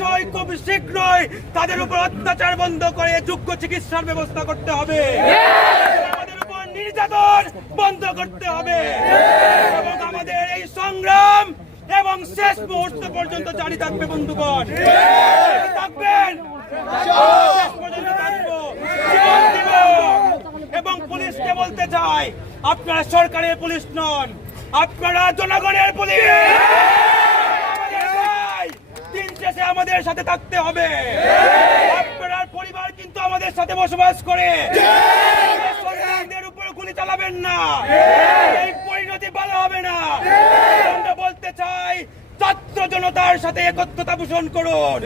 অবশ্যই খুব শীঘ্রই তাদের উপর অত্যাচার বন্ধ করে যোগ্য চিকিৎসার ব্যবস্থা করতে হবে। আমাদের উপর নির্যাতন বন্ধ করতে হবে। এবং আমাদের এই সংগ্রাম এবং শেষ মুহূর্ত পর্যন্ত জারি থাকবে, বন্ধুগণ। থাকবেন এবং পুলিশকে বলতে চাই, আপনারা সরকারের পুলিশ নন, আপনারা জনগণের পুলিশ। দিন শেষে আমাদের সাথে থাকতে হবে। আপনার পরিবার কিন্তু আমাদের সাথে বসবাস করে। গুলি চালাবেন না। এই পরিণতি ভালো হবে না। আমরা বলতে চাই, ছাত্র জনতার সাথে একত্রতা পোষণ করুন।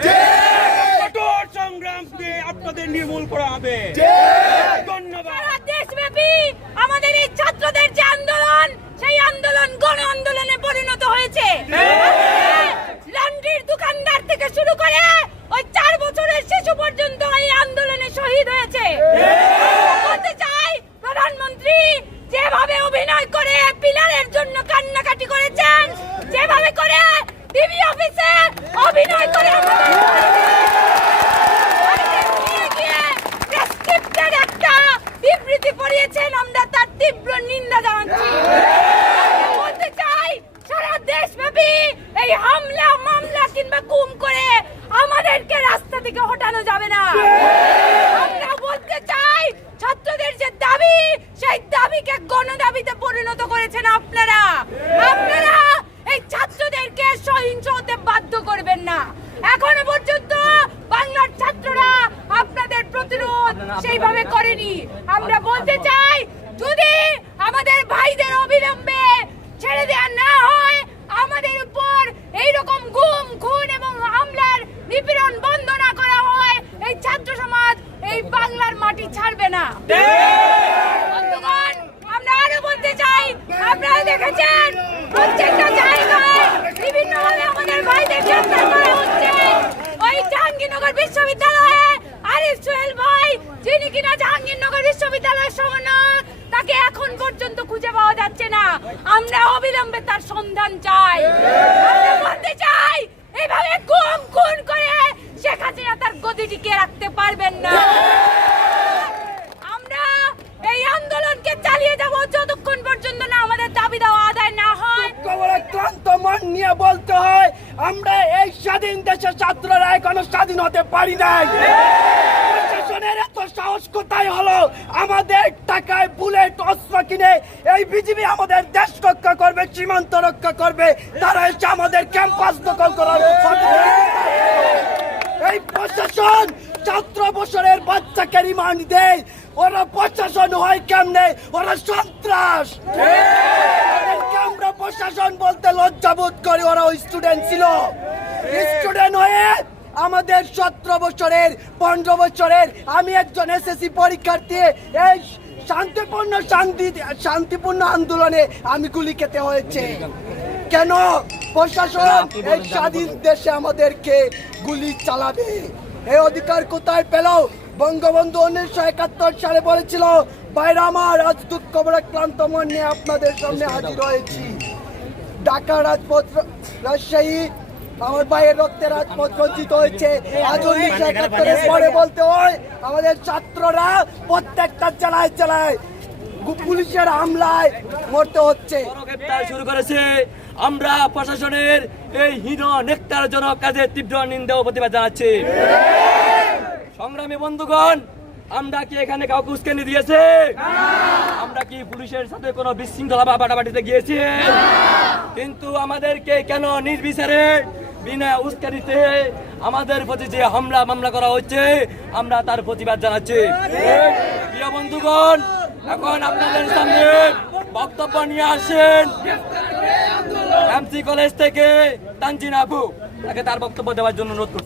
কঠোর সংগ্রাম দিয়ে আপনাদের নির্মূল করা হবে। ধন্যবাদ সারা দেশব্যাপী আমাদের এই ছাত্রদের যে আন্দোলন সেই আন্দোলন গণ আন্দোলনে পরিণত হয়েছে লন্ড্রির দোকানদার থেকে শুরু করে ওই চার বছরের শিশু পর্যন্ত এই আন্দোলনে শহীদ হয়েছে বলতে চাই প্রধানমন্ত্রী যেভাবে অভিনয় করে পিলারের জন্য কান্নাকাটি করেছেন যেভাবে করে টিভি অফিসে অভিনয় করে আমাদের নিয়ে গিয়ে প্রেসক্রিপ্টের একটা বিবৃতি পড়িয়েছেন আমরা তার তীব্র নিন্দা জানাচ্ছি। বলতে চাই, সারা দেশব্যাপী এই হামলা, মামলা কিংবা গুম করে আমাদেরকে রাস্তা থেকে হটানো যাবে না। আমরা বলতে চাই, ছাত্রদের যে দাবি, সেই দাবিকে গণদাবিতে পরিণত করেছেন আপনারা। আপনারা এই ছাত্রদেরকে সহিংস হতে বাধ্য করবেন না। এখনও পর্যন্ত বাংলার ছাত্ররা আপনাদের প্রতিরোধ সেইভাবে করেনি। আমরা বলতে চাই যদি আমাদের ভাইদের অবিলম্বে ছেড়ে দেওয়া না হয়, আমাদের উপর এই রকম গুম, খুন এবং হামলার নিপীড়ন বন্ধ না করা হয়, এই ছাত্র সমাজ এই বাংলার মাটি ছাড়বে না। বন্ধুগণ, আমরা আরও বলতে চাই আপনারা দেখেছেন, প্রত্যেকটা জায়গায় বিভিন্নভাবে আমাদের ভাইদের গ্রেফতার করা হচ্ছে। ওই জাহাঙ্গীরনগর বিশ্ববিদ্যালয়ে আরিফ সোহেল ভাই, যিনি কিনা জাহাঙ্গীরনগর বিশ্ববিদ্যালয়ের সমন্বয়ক তাকে এখন পর্যন্ত খুঁজে পাওয়া যাচ্ছে না। আমরা অবিলম্বে তার সন্ধান চাই। চাই গুম খুন করে শেখ হাসিনা তার রাখতে পারবেন না। আমরা এই আন্দোলনকে চালিয়ে যাব যতক্ষণ পর্যন্ত না আমাদের দাবি দেওয়া আদায় না হয়। ক্লান্ত মন নিয়ে বলতে হয়, আমরা এই স্বাধীন দেশের ছাত্ররা এখনও স্বাধীন হতে পারি নাই। প্রশাসনের এত সাহস কোথায় হলো? আমাদের টাকায় বুলেট অস্ত্র কিনে এই বিজিবি আমাদের দেশ রক্ষা করবে সীমান্ত রক্ষা করবে। তারা এসে আমাদের ক্যাম্পাস দখল করার এই প্রশাসন ছাত্র বছরের বাচ্চাকে রিমান্ড দেয় ওরা প্রশাসন হয় কেমনে? ওরা সন্ত্রাস। আমরা প্রশাসন বলতে লজ্জাবোধ করি ওরা ওই স্টুডেন্ট ছিল। আমাদের সতেরো বছরের পনেরো বছরের আমি একজন এসএসসি পরীক্ষার্থী এই শান্তিপূর্ণ শান্তি শান্তিপূর্ণ আন্দোলনে আমি গুলি খেতে হয়েছে। কেন? প্রশাসন এই স্বাধীন দেশে আমাদেরকে গুলি চালাবে। এই অধিকার কোথায় পেল? বঙ্গবন্ধু উনিশশো একাত্তর সালে বলেছিল বাইরে আমার আজ দুঃখ বড় ক্লান্ত মন নিয়ে আপনাদের সামনে হাজির হয়েছি। ঢাকা রাজপথ রাজশাহী আমার ভাইয়ের রক্তে রাজপথ রঞ্জিত হয়েছে। আজ একাত্তরের পরে বলতে হয়, আমাদের ছাত্ররা প্রত্যেকটা জেলায় জেলায় পুলিশের হামলায় মরতে হচ্ছে। শুরু করেছে। আমরা প্রশাসনের এই হীন নেকটারজনক কাজে তীব্র নিন্দা প্রতিবাদ জানাচ্ছি। সংগ্রামী বন্ধুগণ, আমরা কি এখানে কাউকে উস্কানি দিয়েছে? আমরা কি পুলিশের সাথে কোনো বিশৃঙ্খলা বা বাটাবাটিতে গিয়েছি? কিন্তু আমাদেরকে কেন নির্বিচারে বিনা উস্কানিতে আমাদের প্রতি যে হামলা মামলা করা হচ্ছে, আমরা তার প্রতিবাদ জানাচ্ছি। প্রিয় বন্ধুগণ, এখন আপনাদের সামনে বক্তব্য নিয়ে আসেন এমসি কলেজ থেকে তানজিন আবু। তাকে তার বক্তব্য দেওয়ার জন্য অনুরোধ